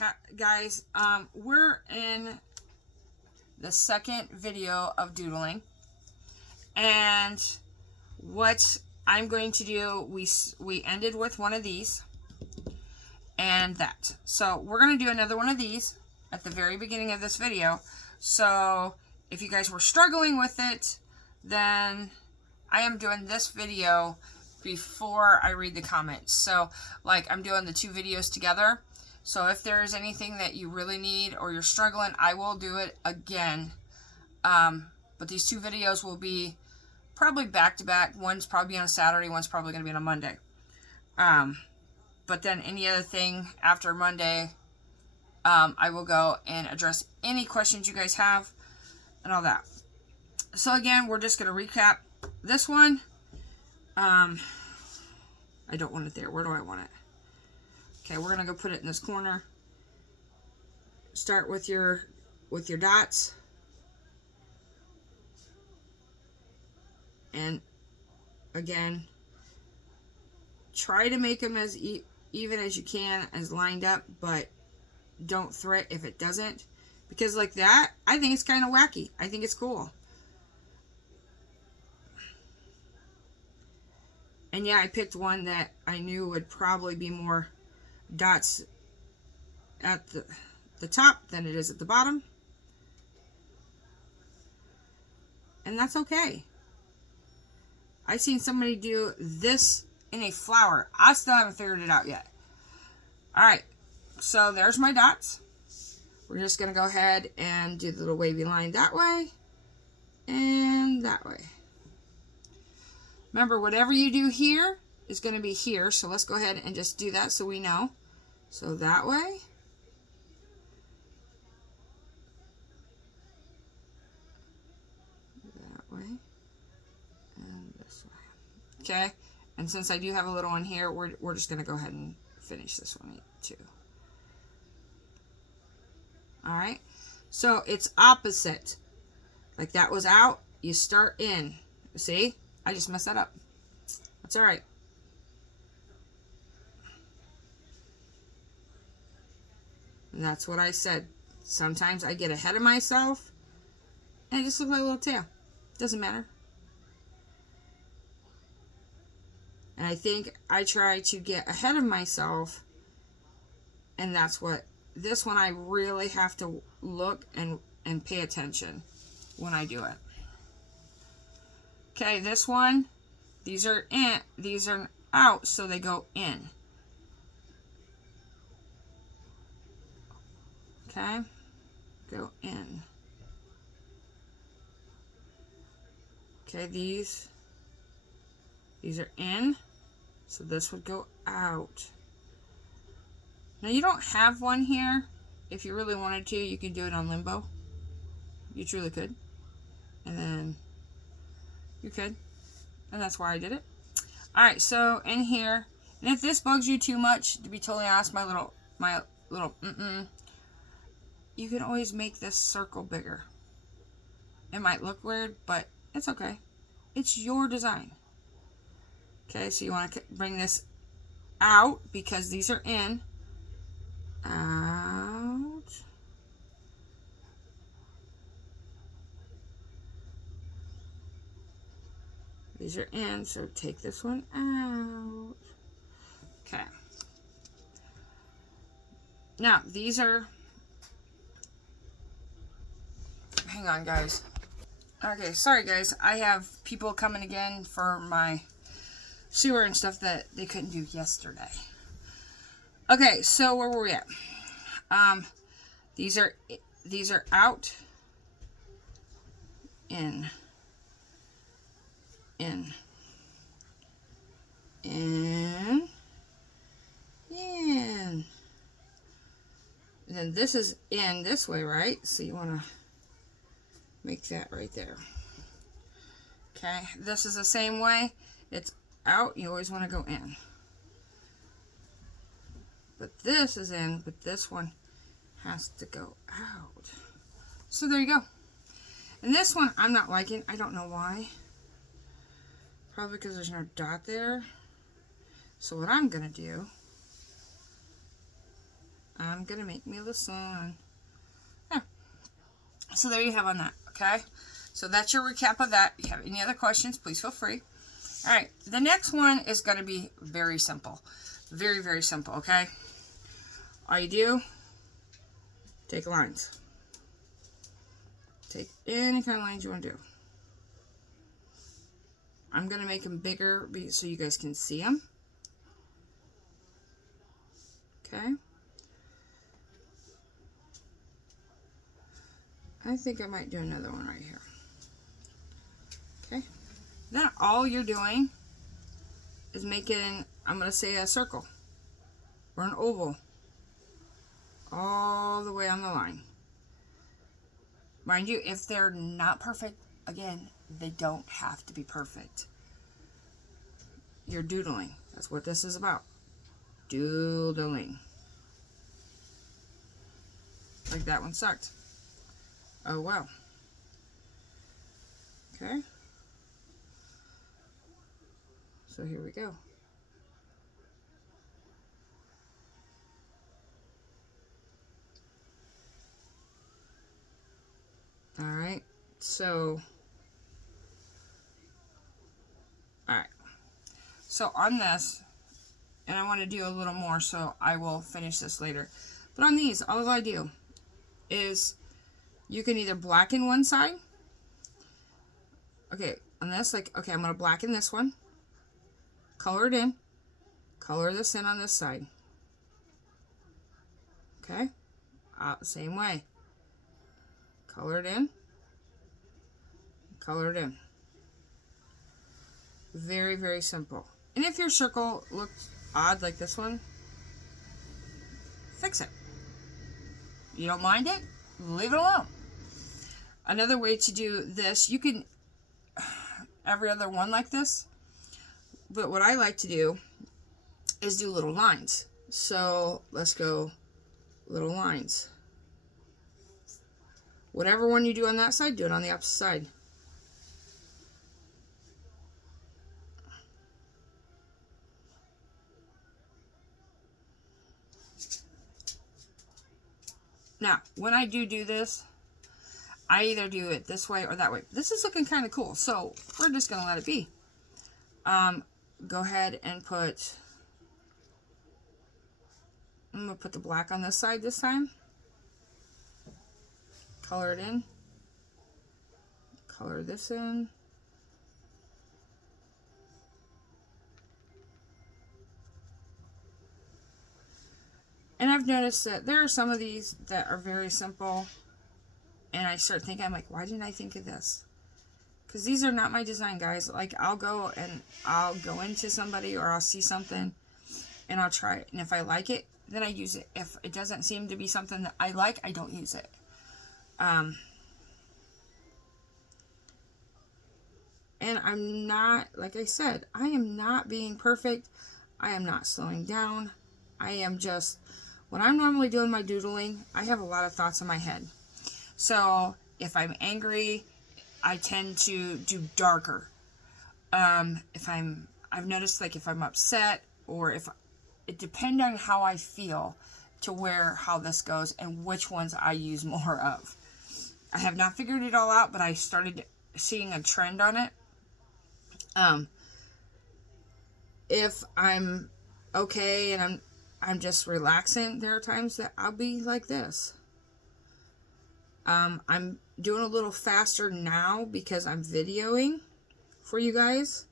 right, guys, we're in the second video of doodling, and what I'm going to do, we ended with one of these and that. So we're going to do another one of these at the very beginning of this video. So if you guys were struggling with it, then I am doing this video before I read the comments. So like I'm doing the two videos together. So if there is anything that you really need or you're struggling, I will do it again. But these two videos will be probably back to back. One's probably on a Saturday, one's probably going to be on a Monday. But then any other thing after Monday, I will go and address any questions you guys have and all that. So again, we're just going to recap this one. I don't want it there. Where do I want it? Okay, we're going to go put it in this corner. Start with your dots. And again, try to make them as even as you can, as lined up, but don't thread if it doesn't. Because like that, I think it's kind of wacky. I think it's cool. And yeah, I picked one that I knew would probably be more dots at the top than it is at the bottom. And that's okay. I seen somebody do this in a flower. I still haven't figured it out yet. Alright, so there's my dots. We're just going to go ahead and do the little wavy line that way and that way. Remember, whatever you do here is going to be here. So let's go ahead and just do that so we know. So that way. That way. And this way. Okay. And since I do have a little one here, we're just going to go ahead and finish this one too. Alright. So it's opposite. Like that was out. You start in. See? I just messed that up. That's alright. And that's what I said. Sometimes I get ahead of myself and I just look like a little tail. Doesn't matter. And I think I try to get ahead of myself, and that's what this one I really have to look and pay attention when I do it. Okay, this one, these are in, these are out, so they go in. Okay, go in. Okay, these are in, so this would go out. Now you don't have one here. If you really wanted to, you could do it on limbo. You truly could. And then you could. And that's why I did it. Alright, so in here, and if this bugs you too much, to be totally honest, my little you can always make this circle bigger. It might look weird, but it's okay. It's your design. Okay, so you want to bring this out because these are in. Out. These are in, so take this one out. Okay. Now, these are... Hang on, guys. Okay, sorry, guys. I have people coming again for my sewer and stuff that they couldn't do yesterday. Okay, so where were we at? These are out, in, in, in, in. And then this is in this way, right? So you want to make that right there. Okay, this is the same way. It's out, you always want to go in. But this is in, but this one has to go out. So there you go. And this one I'm not liking. I don't know why. Probably because there's no dot there. So what I'm going to do I'm gonna make me the sun. Yeah. So there you have on that, okay? So that's your recap of that. If you have any other questions, please feel free. All right, the next one is gonna be very simple. Very, very simple, okay? All you do, take lines. Take any kind of lines you want to do. I'm going to make them bigger so you guys can see them. Okay. I think I might do another one right here. Okay. Then all you're doing is making, I'm going to say a circle or an oval all the way on the line. Mind you, if they're not perfect, again, they don't have to be perfect. You're doodling. That's what this is about. Doodling. Like that one sucked. Oh, well. Okay. So here we go. Alright. So. Alright. So on this, and I want to do a little more, so I will finish this later. But on these, all I do is you can either blacken one side. Okay, on this, like, okay, I'm going to blacken this one. Color it in. Color this in on this side. Okay? Same way. Color it in. Color it in. Very, very simple. And if your circle looks odd like this one, fix it. You don't mind it? Leave it alone. Another way to do this, you can every other one like this, but what I like to do is do little lines. So let's go little lines. Whatever one you do on that side, do it on the opposite side. Now, when I do this, I either do it this way or that way. This is looking kind of cool, so we're just going to let it be. Go ahead and put, I'm going to put the black on this side this time. Color it in. Color this in. And I've noticed that there are some of these that are very simple. And I start thinking, I'm like, why didn't I think of this? Because these are not my design, guys. Like, I'll go into somebody or I'll see something and I'll try it. And if I like it, then I use it. If it doesn't seem to be something that I like, I don't use it. And I'm not, like I said, I am not being perfect. I am not slowing down. I am just, when I'm normally doing my doodling, I have a lot of thoughts in my head. So if I'm angry, I tend to do darker. I've noticed, like, if I'm upset or if it depends on how I feel to how this goes and which ones I use more of. I have not figured it all out, but I started seeing a trend on it. If I'm okay and I'm just relaxing, there are times that I'll be like this. I'm doing a little faster now because I'm videoing for you guys.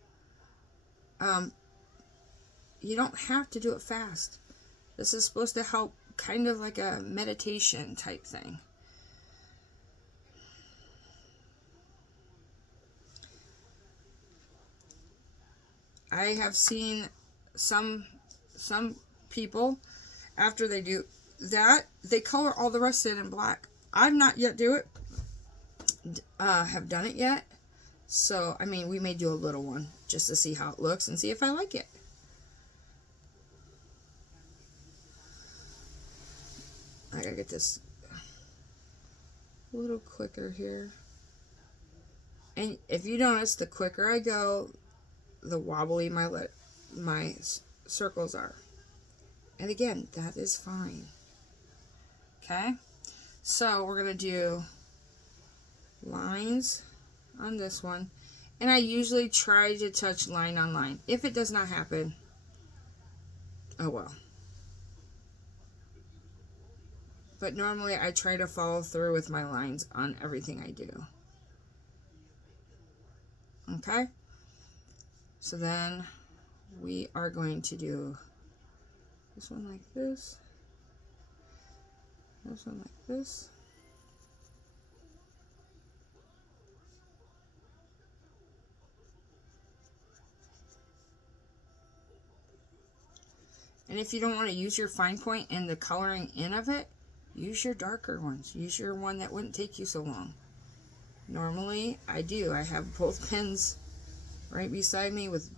You don't have to do it fast. This is supposed to help, kind of like a meditation type thing. I have seen some people, after they do that, they color all the rest in black. I've not yet have done it yet. So, I mean, we may do a little one just to see how it looks and see if I like it. I gotta get this a little quicker here. And if you notice, the quicker I go, the wobbly my circles are. And again, that is fine. Okay, so we're going to do lines on this one. And I usually try to touch line on line. If it does not happen, oh well. But normally I try to follow through with my lines on everything I do. Okay? So then we are going to do this one like this. This one like this. And if you don't want to use your fine point in the coloring in of it, use your darker ones. Use your one that wouldn't take you so long. Normally, I do. I have both pens right beside me with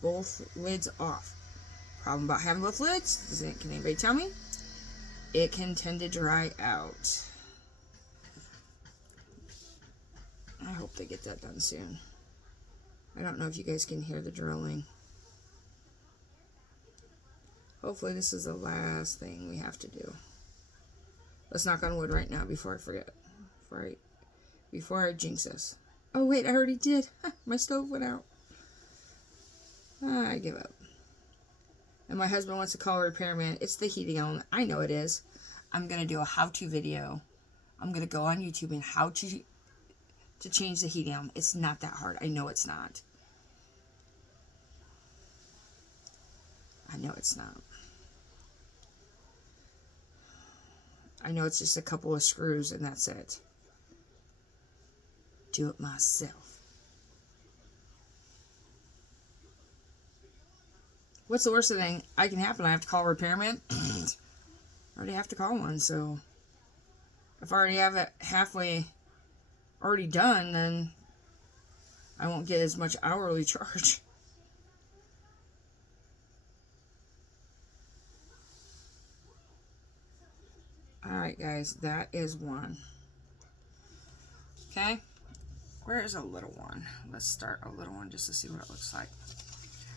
both lids off. Problem about having both lids, can anybody tell me? It can tend to dry out. I hope they get that done soon. I don't know if you guys can hear the drilling. Hopefully this is the last thing we have to do. Let's knock on wood right now before I forget. Before I jinx this. Oh wait, I already did. My stove went out. I give up. And my husband wants to call a repairman. It's the heating element. I know it is. I'm going to do a how-to video. I'm going to go on YouTube and how to change the heating element. It's not that hard. I know it's not. I know it's not. I know it's just a couple of screws and that's it. Do it myself. What's the worst thing I can happen? I have to call a repairman. I already have to call one, so if I already have it halfway already done, then I won't get as much hourly charge. Alright guys, that is one. Okay, where is a little one? Let's start a little one just to see what it looks like.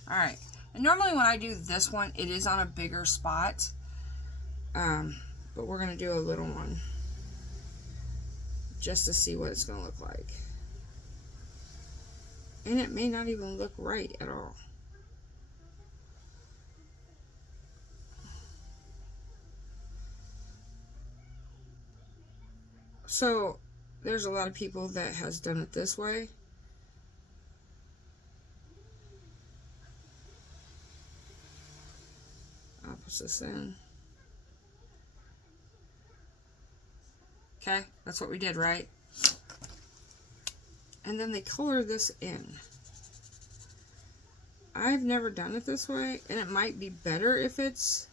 Alright, and normally when I do this one, it is on a bigger spot. But we're going to do a little one just to see what it's going to look like. And it may not even look right at all. So there's a lot of people that has done it this way. I'll put this in. Okay, that's what we did, right? And then they color this in. I've never done it this way, and it might be better if it's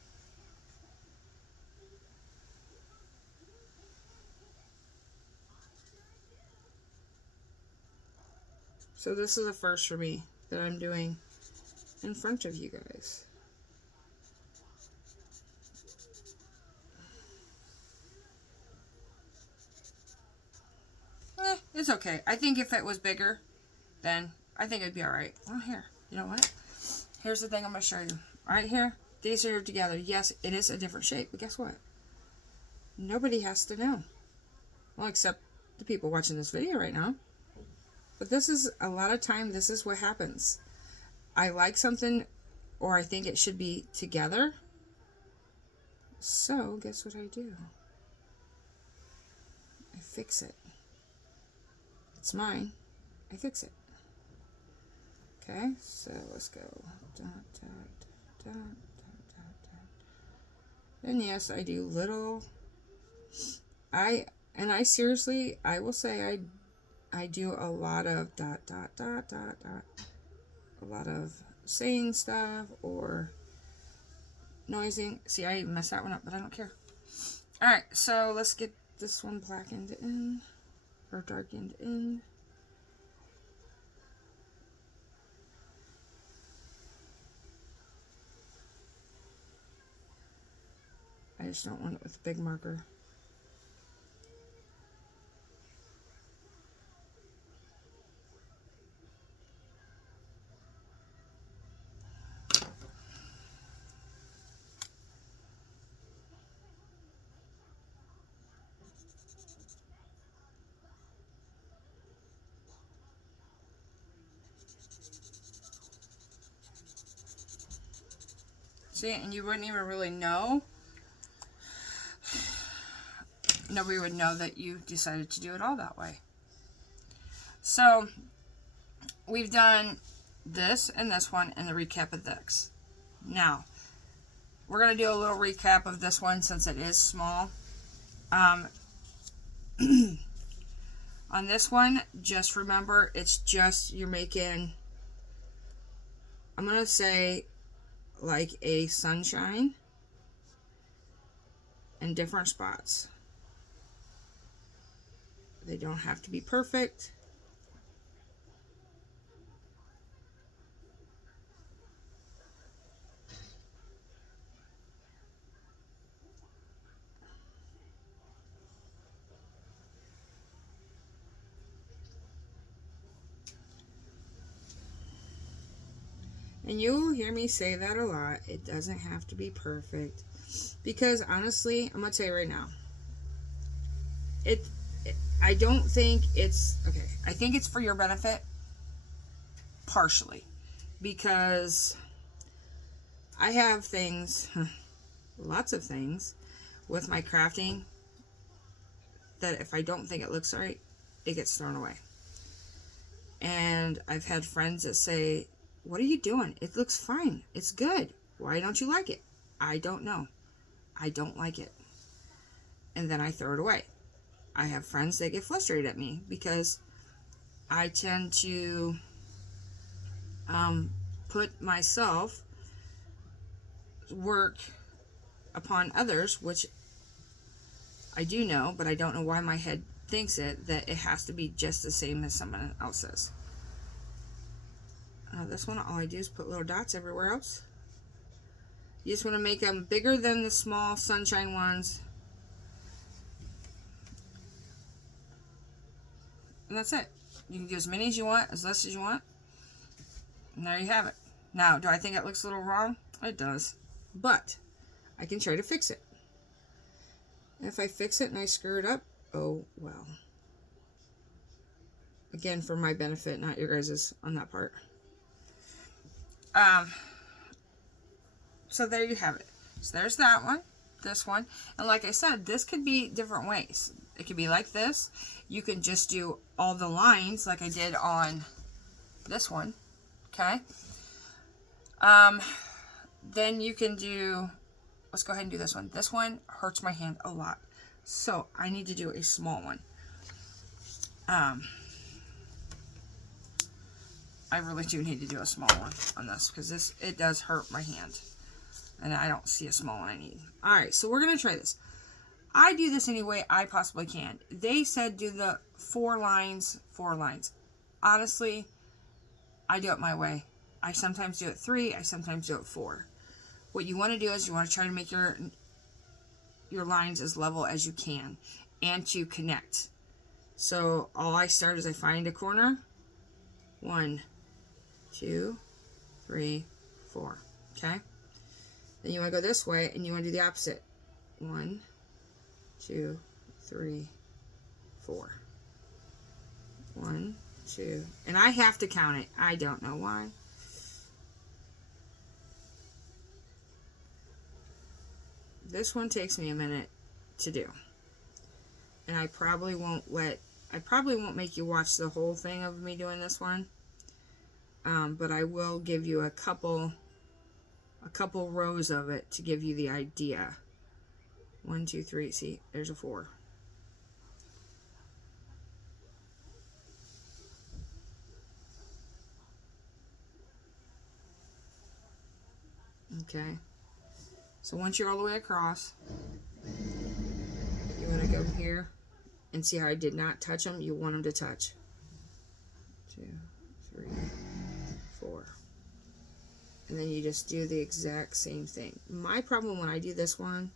so this is a first for me that I'm doing in front of you guys. It's okay. I think if it was bigger, then I think it'd be alright. Oh, here. You know what? Here's the thing I'm going to show you. Right here. These are together. Yes, it is a different shape, but guess what? Nobody has to know. Well, except the people watching this video right now. But this is, a lot of time, this is what happens. I like something, or I think it should be together. So, guess what I do? I fix it. It's mine. I fix it. Okay, so let's go. Dot, dot, dot, dot, dot, dot. And yes, I do little. I seriously, I will say I do a lot of dot, dot, dot, dot, dot. A lot of saying stuff or noising. See, I messed that one up, but I don't care. Alright, so let's get this one blackened in. Or darkened in. I just don't want it with a big marker. See, and you wouldn't even really know. Nobody would know that you decided to do it all that way. So, we've done this and this one and the recap of this. Now, we're going to do a little recap of this one since it is small. On this one, just remember, it's just, you're making, I'm going to say, like a sunshine in different spots. They don't have to be perfect. And you'll hear me say that a lot. It doesn't have to be perfect. Because honestly, I'm going to tell you right now. I don't think it's... Okay, I think it's for your benefit. Partially. Because I have things, lots of things, with my crafting that if I don't think it looks right, it gets thrown away. And I've had friends that say, what are you doing? It looks fine. It's good. Why don't you like it? I don't know. I don't like it. And then I throw it away. I have friends that get frustrated at me because I tend to put myself work upon others, which I do know, but I don't know why my head thinks that it has to be just the same as someone else's. This one, all I do is put little dots everywhere else. You just want to make them bigger than the small sunshine ones. And that's it. You can do as many as you want, as less as you want. And there you have it. Now, do I think it looks a little wrong? It does. But I can try to fix it. And if I fix it and I screw it up, oh well. Again, for my benefit, not your guys's on that part. So there you have it. So there's that one, this one. And like I said, this could be different ways. It could be like this. You can just do all the lines like I did on this one. Okay. Then you can do, let's go ahead and do this one. This one hurts my hand a lot. So I need to do a small one. I really do need to do a small one on this because it does hurt my hand. And I don't see a small one I need. Alright, so we're going to try this. I do this any way I possibly can. They said do the 4 lines, 4 lines. Honestly, I do it my way. I sometimes do it 3, I sometimes do it 4. What you want to do is you want to try to make your lines as level as you can and to connect. So all I start is I find a corner. 1, 2, 3, 4. Okay? Then you want to go this way and you want to do the opposite. 1, 2, 3, 4. 1, 2. And I have to count it. I don't know why. This one takes me a minute to do. And I probably won't make you watch the whole thing of me doing this one. But I will give you a couple rows of it to give you the idea. 1, 2, 3. See, there's a 4. Okay. So once you're all the way across, you want to go here and see how I did not touch them. You want them to touch. 2, 3, 4. And then you just do the exact same thing. My problem when I do this one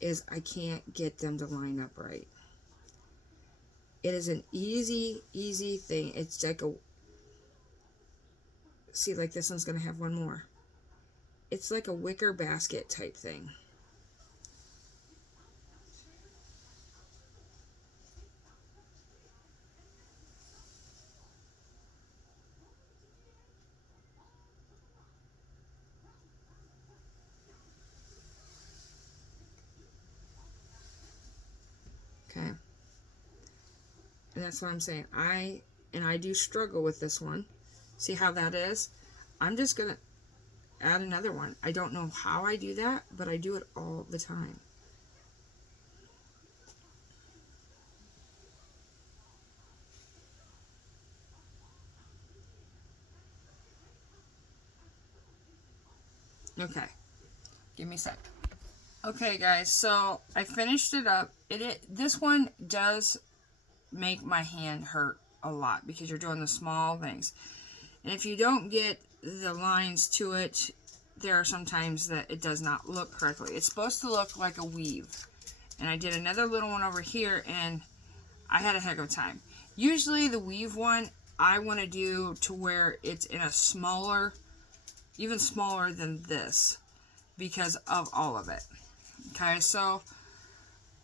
is I can't get them to line up right. It is an easy thing. It's like a... See, like this one's going to have one more. It's like a wicker basket type thing. Okay. And that's what I'm saying. I do struggle with this one. See how that is? I'm just going to add another one. I don't know how I do that, but I do it all the time. Okay. Give me a sec. Okay, guys, so I finished it up. This one does make my hand hurt a lot because you're doing the small things. And if you don't get the lines to it, there are some times that it does not look correctly. It's supposed to look like a weave. And I did another little one over here, and I had a heck of a time. Usually the weave one, I want to do to where it's in a smaller, even smaller than this, because of all of it. Okay, so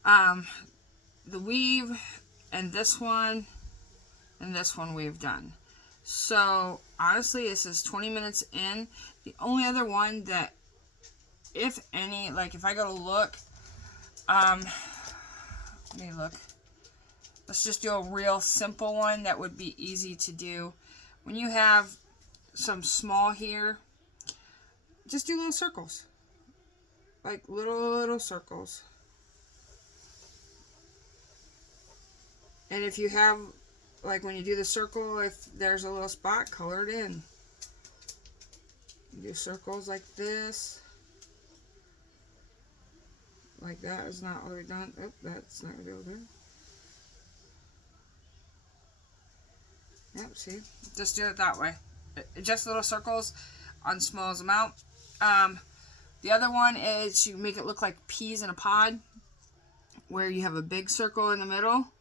the weave and this one we've done. So honestly, this is 20 minutes in. The only other one that, if any, like if I go to look, let me look. Let's just do a real simple one that would be easy to do. When you have some small here, just do little circles. Like little circles. And if you have, like when you do the circle, if there's a little spot, color it in. You do circles like this. Like that is not all the way done. Oh, that's not going to be able to do it. Yep, see? Just do it that way. Just little circles on smallest amount. The other one is you make it look like peas in a pod, where you have a big circle in the middle.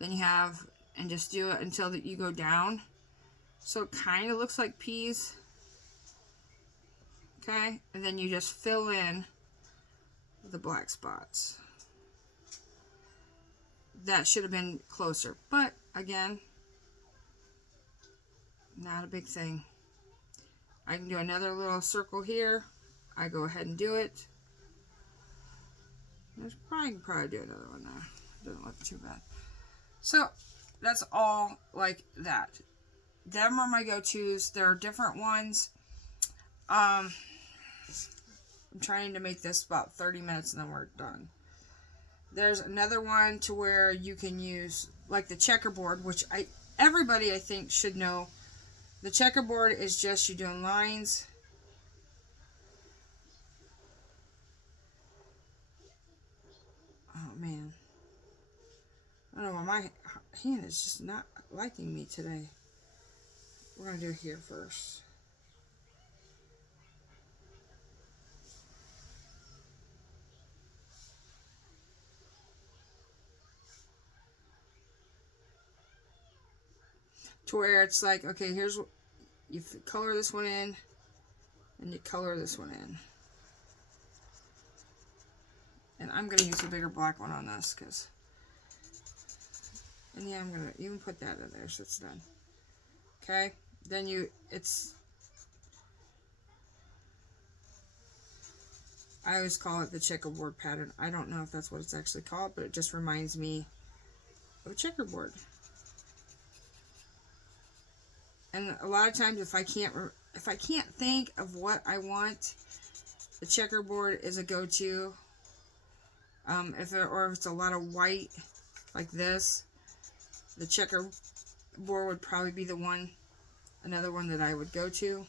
Then you have, and just do it until that you go down. So it kind of looks like peas. Okay, and then you just fill in the black spots. That should have been closer, but again, not a big thing. I can do another little circle here. I go ahead and do it. I can probably do another one there. Doesn't look too bad. So that's all like that. Them are my go-tos. There are different ones. I'm trying to make this about 30 minutes and then we're done. There's another one to where you can use like the checkerboard, which everybody I think should know. The checkerboard is just you doing lines. Oh man. I don't know, my hand is just not liking me today. We're going to do it here first. To where it's like, okay, here's what you color this one in, and you color this one in. And I'm going to use a bigger black one on this, because, and yeah, I'm going to even put that in there so it's done. Okay, then I always call it the checkerboard pattern. I don't know if that's what it's actually called, but it just reminds me of a checkerboard. And a lot of times, if I can't think of what I want, the checkerboard is a go-to. If it's a lot of white like this, the checkerboard would probably be another one that I would go to.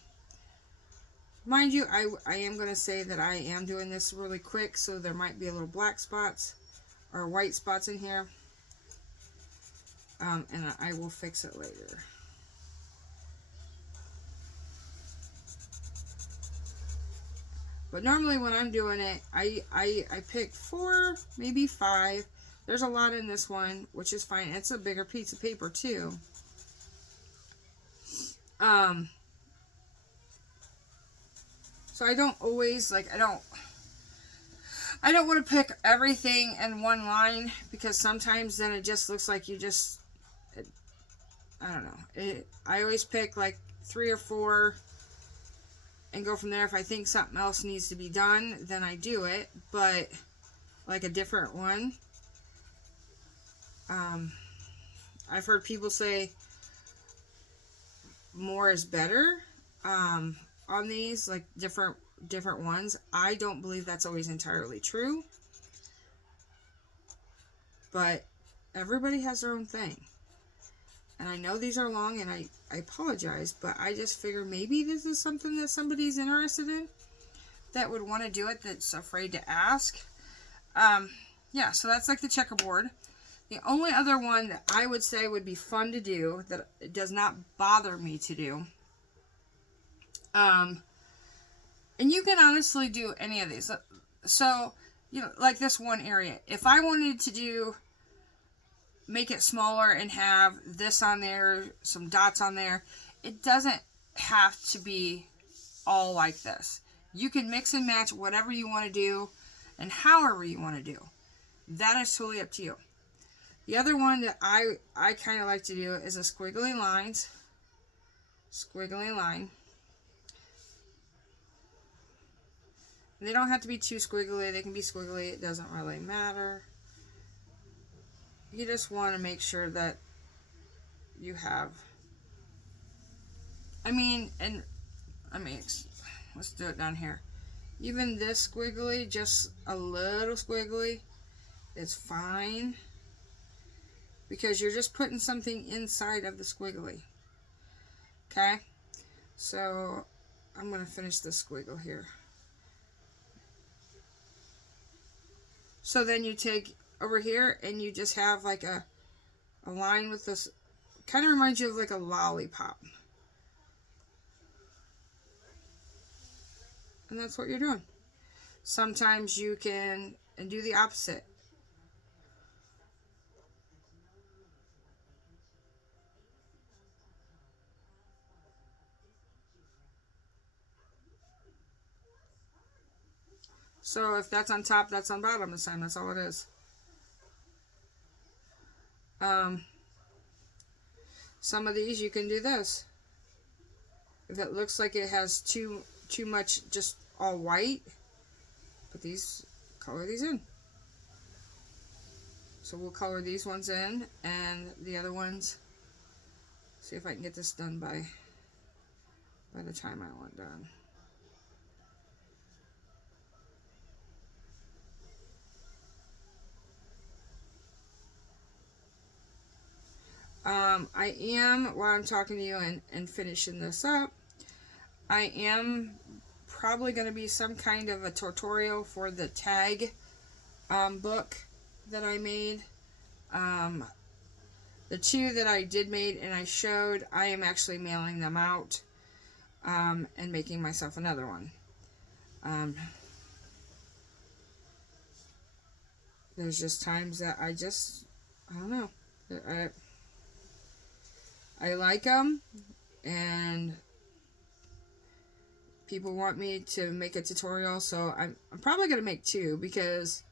Mind you, I am going to say that I am doing this really quick, so there might be a little black spots or white spots in here. And I will fix it later. But normally when I'm doing it, I pick 4, maybe 5. There's a lot in this one, which is fine. It's a bigger piece of paper too. So I don't always, I don't want to pick everything in one line, because sometimes then it just looks like I don't know. I always pick like 3 or 4 and go from there. If I think something else needs to be done, then I do it, but like a different one. I've heard people say more is better on these, like different ones. I don't believe that's always entirely true, but everybody has their own thing. And I know these are long, and I apologize, but I just figure maybe this is something that somebody's interested in that would want to do it, that's afraid to ask. Yeah, so that's like the checkerboard. The only other one that I would say would be fun to do, that it does not bother me to do, and you can honestly do any of these. So, you know, like this one area, if I wanted to make it smaller and have this on there, some dots on there, it doesn't have to be all like this. You can mix and match whatever you want to do and however you want to do. That is totally up to you. The other one that I kind of like to do is a squiggly lines. Squiggly line. And they don't have to be too squiggly. They can be squiggly. It doesn't really matter. You just want to make sure that you have, let's do it down here. Even this squiggly, just a little squiggly, is fine. Because you're just putting something inside of the squiggly. Okay? So, I'm going to finish this squiggle here. So then you take over here and you just have like a line with this, kind of reminds you of like a lollipop. And that's what you're doing. Sometimes you can do the opposite. So if that's on top, that's on bottom this time. That's all it is. Some of these you can do this. If it looks like it has too much just all white, put these, color these in. So we'll color these ones in, and the other ones, see if I can get this done by the time I want done. I am, while I'm talking to you and finishing this up, I am probably going to be some kind of a tutorial for the tag book that I made. The two that I did made and I showed, I am actually mailing them out and making myself another one. There's just times that I don't know. I like them, and people want me to make a tutorial, so I'm probably going to make two, because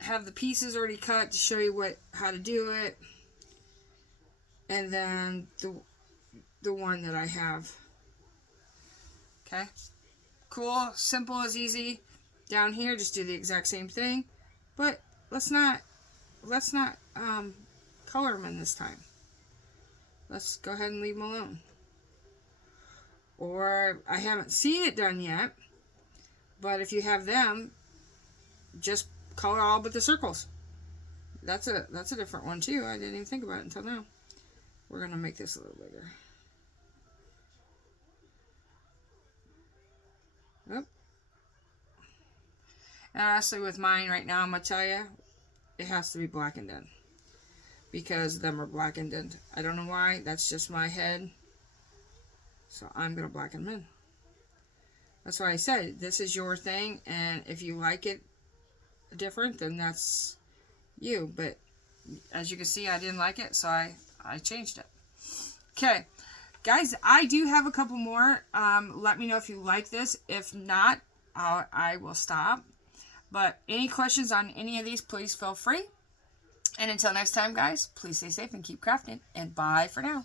I have the pieces already cut to show you how to do it, and then the one that I have. Okay, cool, simple as easy. Down here, just do the exact same thing, but let's not color them in this time. Let's go ahead and leave them alone. Or, I haven't seen it done yet, but if you have them, just color all but the circles. That's a different one too. I didn't even think about it until now. We're going to make this a little bigger. Oop. And honestly, with mine right now, I'm going to tell you, it has to be blackened in. Because them are blackened in. I don't know why. That's just my head. So I'm going to blacken them in. That's why I said, this is your thing. And if you like it different, then that's you. But as you can see, I didn't like it. So I changed it. Okay. Guys, I do have a couple more. Let me know if you like this. If not, I will stop. But any questions on any of these, please feel free. And until next time, guys, please stay safe and keep crafting. And bye for now.